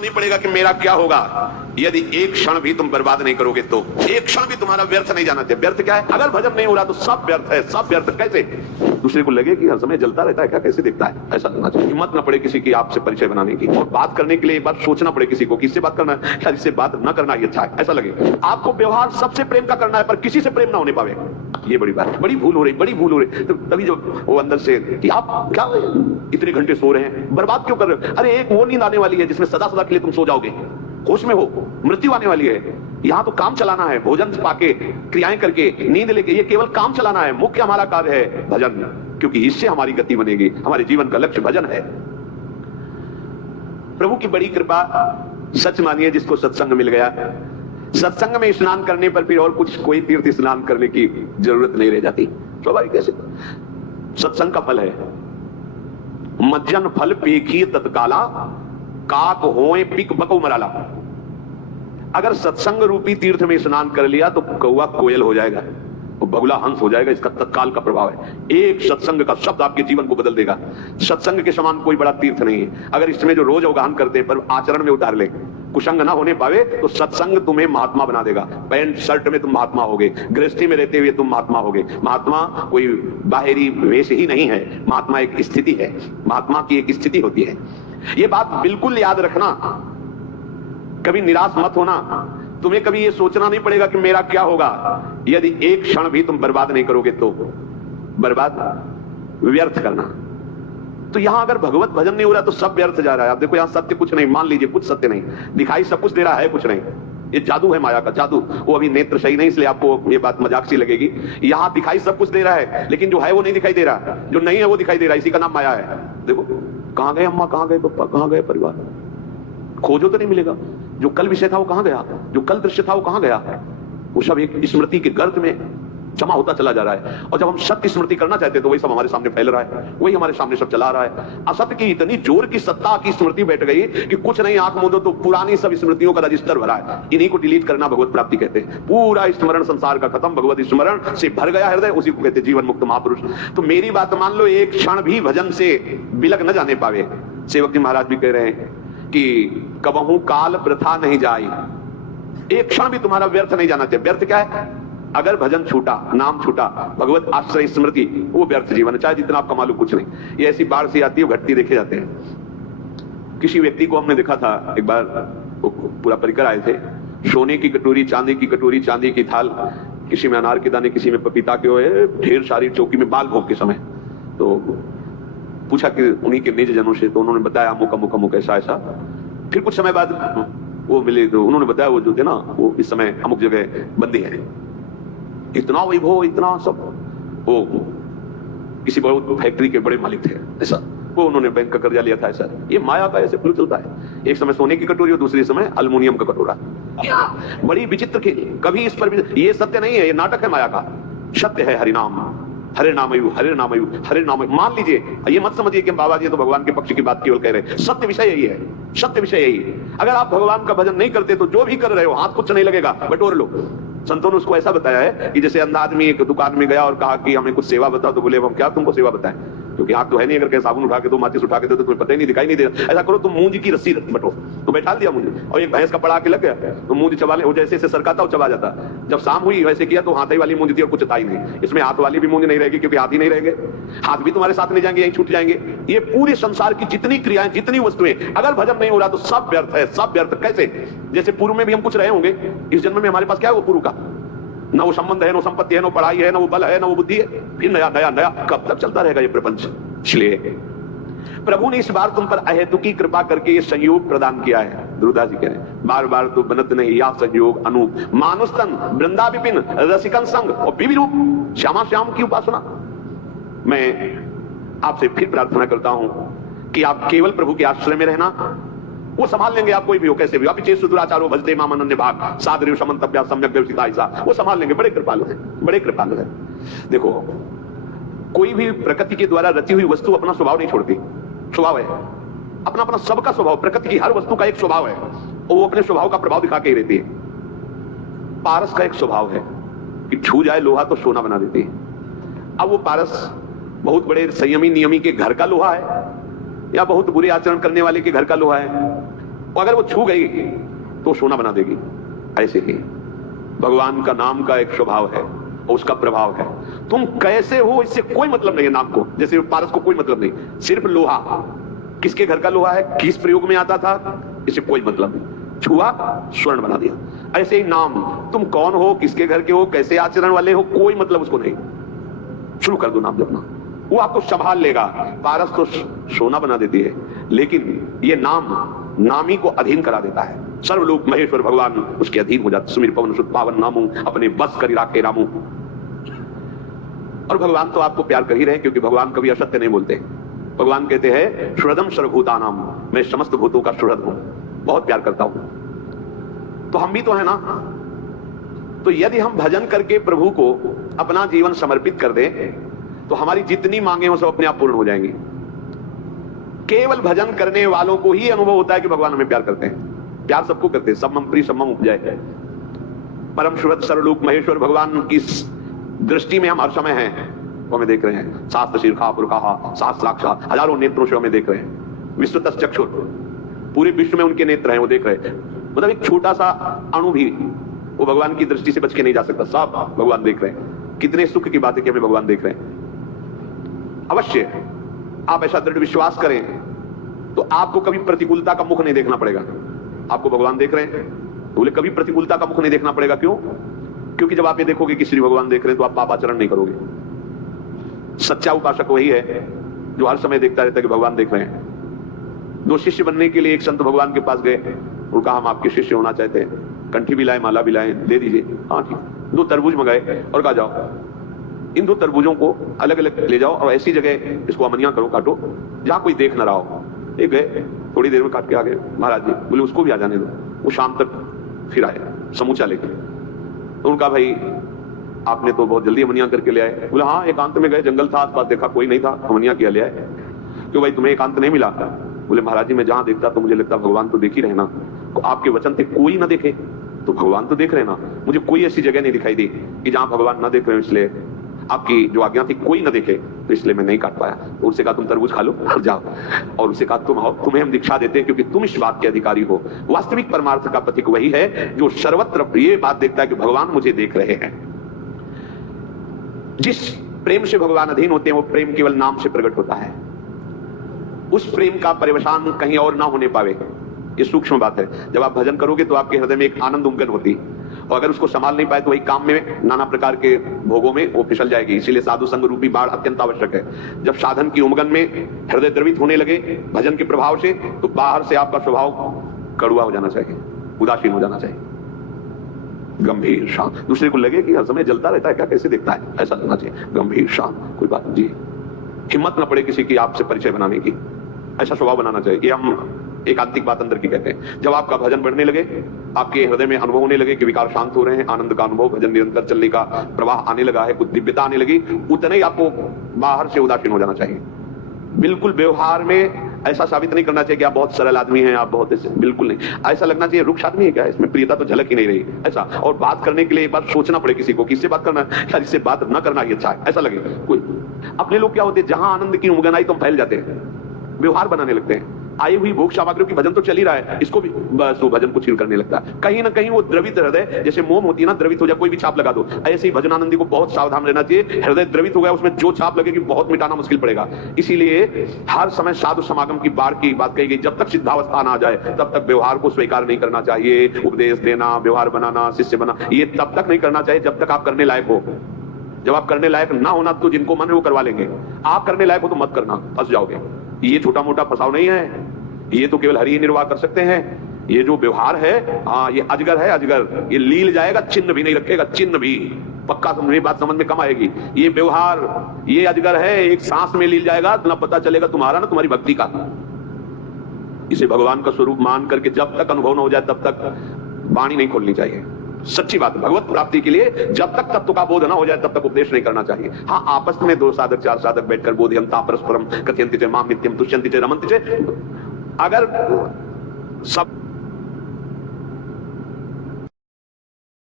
नहीं पड़ेगा कि मेरा क्या होगा यदि एक क्षण भी तुम बर्बाद नहीं करोगे तो। एक क्षण भी तुम्हारा व्यर्थ नहीं जाना चाहिए। व्यर्थ क्या है? अगर भजन नहीं हो रहा तो सब व्यर्थ है। सब व्यर्थ कैसे? दूसरे को लगे कि हर समय जलता रहता है क्या, कैसे दिखता है, ऐसा करना चाहिए। हिम्मत न पड़े किसी की आपसे परिचय बनाने की, और बात करने के लिए एक बार सोचना पड़े किसी को, किससे बात करना है, शायद इससे बात न करना ही अच्छा है, ऐसा लगे। आपको व्यवहार सबसे प्रेम का करना है पर किसी से प्रेम ना होने पावे, ये बड़ी बात है। बड़ी भूल हो रही, बड़ी भूल हो रही। तो तभी जो वो अंदर से कि आप क्या इतने घंटे सो रहे हैं, बर्बाद क्यों कर रहे हो? अरे एक वो नींद आने वाली है जिसमें सदा सदा के लिए तुम सो जाओगे, होश में हो। मृत्यु आने वाली है। यहाँ तो काम चलाना है, भोजन पाके, क्रियाएं करके, नींद लेके, ये केवल काम चलाना है। मुख्य हमारा कार्य है भजन, क्योंकि इससे हमारी गति बनेगी। हमारे जीवन का लक्ष्य भजन है। प्रभु की बड़ी कृपा, सच मानिए जिसको सत्संग मिल गया, सत्संग में स्नान करने पर फिर और कुछ कोई तीर्थ स्नान करने की जरूरत नहीं रह जाती। स्वाभाविक कैसे? सत्संग का फल है मज्जन फल पेखी तत्काला, काक होए पिक बको मराला। अगर सत्संग रूपी तीर्थ में स्नान कर लिया तो कौवा कोयल हो जाएगा, बगुला हंस हो जाएगा। इसका तत्काल का प्रभाव है। एक सत्संग का शब्द आपके जीवन को बदल देगा। सत्संग के समान कोई बड़ा तीर्थ नहीं है। अगर इसमें जो रोज अवगाहन करते हैं पर आचरण में उतार ले, कुसंग ना होने पावे, तो सत्संग तुम्हें महात्मा बना देगा। पैंट शर्ट में तुम महात्मा होगे, गृहस्थी में रहते हुए तुम महात्मा होगे। महात्मा कोई बाहरी वेश ही नहीं है, महात्मा एक स्थिति है। महात्मा की एक स्थिति होती है। ये बात बिल्कुल याद रखना, कभी निराश मत होना। तुम्हें कभी ये सोचना नहीं पड़ेगा कि मेरा क्या होगा यदि एक क्षण भी तुम बर्बाद नहीं करोगे तो। बर्बाद व्यर्थ करना। तो यहां अगर भगवत भजन नहीं हो रहा तो सब व्यर्थ जा रहा है। आप देखो यहां सत्य कुछ नहीं, मान लीजिए कुछ सत्य नहीं, दिखाई सब कुछ दे रहा है, कुछ नहीं। ये जादू है, माया का जादू। वो अभी नेत्र सही नहीं, इसलिए आपको ये बात मजाक सी लगेगी। यहां दिखाई सब कुछ दे रहा है, लेकिन जो है वो नहीं दिखाई दे रहा, जो नहीं है वो दिखाई दे रहा है। इसी का नाम माया है। देखो कहां गए अम्मा, कहां गए पप्पा, कहां गए परिवार, खोजो तो नहीं मिलेगा। जो कल विषय था वो कहां गया, जो कल दृश्य था वो कहां गया। वो सब एक स्मृति के गर्त में जमा होता चला जा रहा है। और जब हम सत्य स्मृति करना चाहते हैं तो वही सब हमारे सामने फैल रहा है, वही हमारे सामने सब चला रहा है। असत्य की इतनी जोर की सत्ता की स्मृति बैठ गई कि कुछ नहीं, आंख मूंदो तो पुरानी सब स्मृतियों का रजिस्टर भरा है। इन्हीं को डिलीट करना भगवत प्राप्ति कहते हैं। पूरा स्मरण संसार का खत्म, भगवत स्मरण से भर गया हृदय, उसी को कहते हैं जीवन मुक्त महापुरुष। तो मेरी बात मान लो, एक क्षण भी भजन से बिलक न जाने पावे। सेवक जी महाराज भी कह रहे हैं कि कबहू काल वृथा नहीं जाए। एक क्षण भी तुम्हारा व्यर्थ नहीं जाना चाहिए। व्यर्थ क्या है? अगर भजन छूटा, नाम छूटा, भगवत आश्रय स्मृति, वो व्यर्थ जीवन है। चाहे जितना आप कमा लो, कुछ नहीं। ये ऐसी बाढ़ सी आती है, घटती देखे जाते हैं। किसी व्यक्ति को हमने देखा था एक बार, वो पूरा परिकर आए थे, सोने की कटोरी, चांदी की कटोरी, चांदी की थाल, किसी में अनार के दाने, किसी में पपीता के हुए, ढेर सारी चौकी में बाल भोग के समय। तो पूछा कि उन्हीं के निज जनों से, तो उन्होंने बताया अमुक अमुक अमुक ऐसा ऐसा। फिर कुछ समय बाद वो मिले तो उन्होंने बताया वो जो थे ना, वो इस समय अमुक जगह बंदी है। इतना वैभव, इतना सब, वो किसी बड़े फैक्ट्री के बड़े मालिक थे ऐसा। वो उन्होंने बैंक का कर्जा लिया था ऐसा। ये माया का ऐसे फ्लो चलता है। एक समय सोने की कटोरी और दूसरे समय अल्युमिनियम का कटोरा। बड़ी विचित्र खेल। कभी इस पर ये सत्य नहीं है, ये नाटक है माया का। सत्य है हरिनाम, हरे नामयु, हरे नामयु, हरे नामयु। मान लीजिए, ये मत समझिए कि बाबा जी तो भगवान के पक्ष की बात केवल कह रहे हैं। सत्य विषय यही है, सत्य विषय यही है। अगर आप भगवान का भजन नहीं करते तो जो भी कर रहे हो, हाथ कुछ नहीं लगेगा, बटोर लो। संतों ने उसको ऐसा बताया है कि जैसे अंधा आदमी एक दुकान में गया और कहा कि हमें कुछ सेवा बताओ, तो बोले हम क्या तुमको सेवा बताएं, क्योंकि हाथ तो है नहीं। अगर कहीं साबुन उठा के दो, माचिस उठा के दो, तो तुम्हें पता ही नहीं, दिखाई नहीं दे रहा। ऐसा करो तुम मूंज की रस्सी बटो, तो बैठा दिया मुझे, और एक भैंस का पड़ा के लग गया, तो मूंज चबा ले, वो जैसे सरकाता वो चबा जाता। जब शाम हुई वैसे किया तो हाथ ही वाली मूंज थी और कुछ था ही नहीं। इसमें हाथ वाली भी मूंज नहीं रहेगी, क्योंकि हाथ ही नहीं रहेंगे, हाथ भी तुम्हारे साथ नहीं जाएंगे, यहीं छूट जाएंगे। ये पूरे संसार की जितनी क्रियाएं, जितनी वस्तुएं, अगर भजन नहीं हो रहा तो सब व्यर्थ है, सब व्यर्थ। कैसे? जैसे पूर्व में भी हम कुछ रहे होंगे, इस जन्म में हमारे पास क्या है वो पूर्व का, ना वो संबंध है, ना संपत्ति है, ना पढ़ाई है, ना वो बल है, ना वो बुद्धि है। फिर नया नया नया कब तक चलता रहेगा ये प्रपंच? इसलिए प्रभु ने इस बार तुम पर अहेतुकी कृपा करके ये संयोग प्रदान किया है। ध्रुवदास जी कह रहे हैं, बार बार तो बनत नहीं या संयोग अनूप, मानुस्तन वृंदा विपिन रसिकन संग और विवि रूप श्यामा श्याम की उपासना। मैं आपसे फिर प्रार्थना करता हूं कि आप केवल प्रभु के आश्रय में रहना, वो संभाल लेंगे। आप कोई भी हो, कैसे भी हो, आप चेत सुदुराचारो भजते माम अनन्य भाग सादरीव समन्तव्या सम्यक व्यवस्थिता, ऐसा वो संभाल लेंगे। बड़े कृपालु हैं, बड़े कृपालु हैं। देखो, कोई भी प्रकृति के द्वारा रची हुई वस्तु अपना स्वभाव नहीं छोड़ती। स्वभाव है अपना अपना, सबका स्वभाव, प्रकृति की हर वस्तु का एक स्वभाव है, और वो अपने स्वभाव का प्रभाव दिखा के ही रहती है। पारस का एक स्वभाव है कि छू जाए लोहा तो सोना बना देती है। अब वो पारस बहुत बड़े संयमी नियमी के घर का लोहा है या बहुत बुरे आचरण करने वाले के घर का लोहा है, और अगर वो छू गई तो सोना बना देगी। ऐसे ही भगवान का नाम का एक स्वभाव है और उसका प्रभाव है। तुम कैसे हो इससे कोई मतलब नहीं है नाम को, जैसे पारस को कोई मतलब नहीं, सिर्फ लोहा, किसके घर का लोहा है, किस प्रयोग में आता था, इससे कोई मतलब नहीं, छुआ स्वर्ण बना दिया। ऐसे ही नाम, तुम कौन हो, किसके घर के हो, कैसे आचरण वाले हो, कोई मतलब उसको नहीं। शुरू कर दो नाम जपना, वो आपको संभाल लेगा। पारस तो सोना बना देती है, लेकिन ये नाम नामी को अधीन करा देता है। सर्वलोक महेश्वर भगवान उसके अधीन हो जाता। सुमिर पवन सुत पावन नामू, अपने बस करी राखे रामू। और भगवान तो आपको प्यार कर ही रहे, क्योंकि भगवान कभी असत्य नहीं बोलते। भगवान कहते हैं सुहृदम सर्वभूतानाम, मैं समस्त भूतों का सुहृद हूं, बहुत प्यार करता हूं। तो हम भी तो है ना। तो यदि हम भजन करके प्रभु को अपना जीवन समर्पित कर दें तो हमारी जितनी मांगे हो सब अपने आप पूर्ण हो जाएंगी। केवल भजन करने वालों को ही अनुभव होता है कि भगवान हमें प्यार करते हैं। प्यार सबको करते हैं, सबम प्रिय सबम उपजाए। परम सुहृद सर्वलोक महेश्वर भगवान की दृष्टि में हम हर समय हैं, वो हमें देख रहे हैं। शास्त्र शीर्षा पुरखा सहस्राक्षा, हजारों नेत्रों से हमें देख रहे हैं। विश्वतः चक्षुर, पूरे विश्व में उनके नेत्र हैं, वो देख रहे हैं। मतलब एक छोटा सा अणु भी वो भगवान की दृष्टि से बच के नहीं जा सकता, सब भगवान देख रहे हैं। कितने सुख की बात है कि हमें भगवान देख रहे हैं। अवश्य आप ऐसा दृढ़ विश्वास करें तो आपको कभी प्रतिकूलता का मुख नहीं देखना पड़ेगा। आपको भगवान देख रहे हैं तो बोले कभी प्रतिकूलता का मुख नहीं देखना पड़ेगा। क्यों? क्योंकि जब आप ये देखोगे कि श्री भगवान देख रहे हैं तो आप पापाचरण नहीं करोगे। सच्चा उपासक वही है जो हर समय देखता रहता है कि भगवान देख रहे हैं। दो शिष्य बनने के लिए एक संत भगवान के पास गए और कहा हम आपके शिष्य होना चाहते हैं, कंठी भी लाए, माला भी लाए, दे दीजिए। हाँ ठीक। 2 तरबूज मंगाए और कहा जाओ इन 2 तरबूजों को अलग अलग ले जाओ और ऐसी जगह इसको अमनिया करो, काटो जहां कोई देख ना रहा हो। एक गए, थोड़ी देर में काट के आ गए। महाराज जी बोले उसको भी आ जाने दो। वो शाम तक फिर आए समूचा लेके। तो उनका भाई आपने तो बहुत जल्दी अमनिया करके ले आए। बोले हाँ एकांत में गए, जंगल था, आसपास देखा कोई नहीं था, अमनिया किया ले आए। क्यों भाई तुम्हें एकांत नहीं मिला? बोले महाराज जी मैं जहां देखता तो मुझे लगता भगवान तो देख ही रहे ना। तो आपके वचन थे कोई ना देखे तो भगवान तो देख रहे ना। मुझे कोई ऐसी जगह नहीं दिखाई दी कि जहां भगवान ना देख रहे हो, इसलिए आपकी जो आज्ञा थी कोई ना देखे तो इसलिए मैं नहीं काट पाया। तो उससे कहा तुम तरबूज खा लो और जाओ। और उससे कहा तुम आओ, तुम्हें हम दीक्षा देते हैं क्योंकि तुम इस बात के अधिकारी हो। वास्तविक परमार्थ का प्रतीक वही है जो सर्वत्र ये बात देखता है कि भगवान मुझे देख रहे हैं। जिस प्रेम से भगवान अधीन होते हैं वो प्रेम केवल नाम से प्रकट होता है। उस प्रेम का परिवसान कहीं और ना होने पावे, ये सूक्ष्म बात है। जब आप भजन करोगे तो आपके हृदय में एक आनंद उमगन होती, और अगर उसको संभाल नहीं पाए तो वही काम में नाना प्रकार के भोगों में वो फिसल जाएगी। इसीलिए साधु संग रूपी बाढ़ अत्यंत आवश्यक है। जब साधन की उमगन में हृदय द्रवित होने लगे भजन के प्रभाव से, तो बाहर से आपका स्वभाव कड़ुआ हो जाना चाहिए, उदासीन हो जाना चाहिए, गंभीर शांत। दूसरे को लगे कि हर समय जलता रहता है क्या, कैसे देखता है, ऐसा लगना चाहिए, गंभीर शांत, कोई बात जी। हिम्मत ना पड़े किसी की आपसे परिचय बनाने की, ऐसा स्वभाव बनाना चाहिए। ये हम एकांतिक बात अंदर की कहते हैं। जब आपका भजन बढ़ने लगे, आपके हृदय में अनुभव होने लगे कि विकार शांत हो रहे हैं, आनंद का अनुभव, भजन निरंतर चलने का प्रवाह आने लगा है, कुछ दिव्यता आने लगी, उतने ही आपको बाहर से उदासीन हो जाना चाहिए। बिल्कुल व्यवहार में ऐसा साबित नहीं करना चाहिए कि आप बहुत सरल आदमी हैं, आप बहुत, बिल्कुल नहीं। ऐसा लगना चाहिए रुक्ष आदमी है क्या, इसमें प्रियता तो झलक ही नहीं रही, ऐसा। और बात करने के लिए एक बार सोचना पड़े किसी को, किससे बात करना है, यार इससे बात ना करना ही अच्छा है, ऐसा लगे कोई। अपने लोग क्या होते हैं, जहां आनंद की उमगन आई तो फैल जाते हैं, व्यवहार बनाने लगते हैं। आई हुई भोग सामग्रियों की भजन तो चल ही रहा है, इसको भी बस वो भजन को छीन करने लगता है। कहीं ना कहीं वो द्रवित हृदय, जैसे मोम होती है ना, द्रवित हो जाए, कोई भी छाप लगा दो, ऐसे ही भजनानंदी को बहुत सावधान रहना चाहिए। हृदय द्रवित हो गया, उसमें जो छाप लगेगी बहुत मिटाना मुश्किल पड़ेगा। इसीलिए हर समय साधु समागम की बाढ़ की बात कही गई। जब तक सिद्धावस्था ना आ जाए तब तक व्यवहार को स्वीकार नहीं करना चाहिए। उपदेश देना, व्यवहार बनाना, शिष्य बना, ये तब तक नहीं करना चाहिए जब तक आप करने लायक हो। जब आप करने लायक ना होना तो जिनको मन है वो करवा लेंगे। आप करने लायक हो तो मत करना, फंस जाओगे। ये छोटा मोटा फंसाव नहीं है, ये तो केवल हरि ही निर्वाह कर सकते हैं। ये जो व्यवहार है, हाँ ये अजगर है, अजगर, ये लील जाएगा, चिन्ह भी नहीं रखेगा, चिन्ह भी पक्का। मेरी बात समझ में कम आएगी। ये व्यवहार, ये अजगर है, एक सांस में लील जाएगा, ना पता चलेगा तुम्हारा ना तुम्हारी भक्ति का। इसे भगवान का स्वरूप मान करके जब तक अनुभव न हो जाए तब तक वाणी नहीं खोलनी चाहिए। सच्ची बात, भगवत प्राप्ति के लिए जब तक तत्व का बोध ना हो जाए तब तक उपदेश नहीं करना चाहिए। हाँ आपस में 2 साधक 4 साधक बैठकर बोधयंता परस्परम कथयन्ति च माम नित्यम तुष्यन्ति च रमन्ति च, अगर सब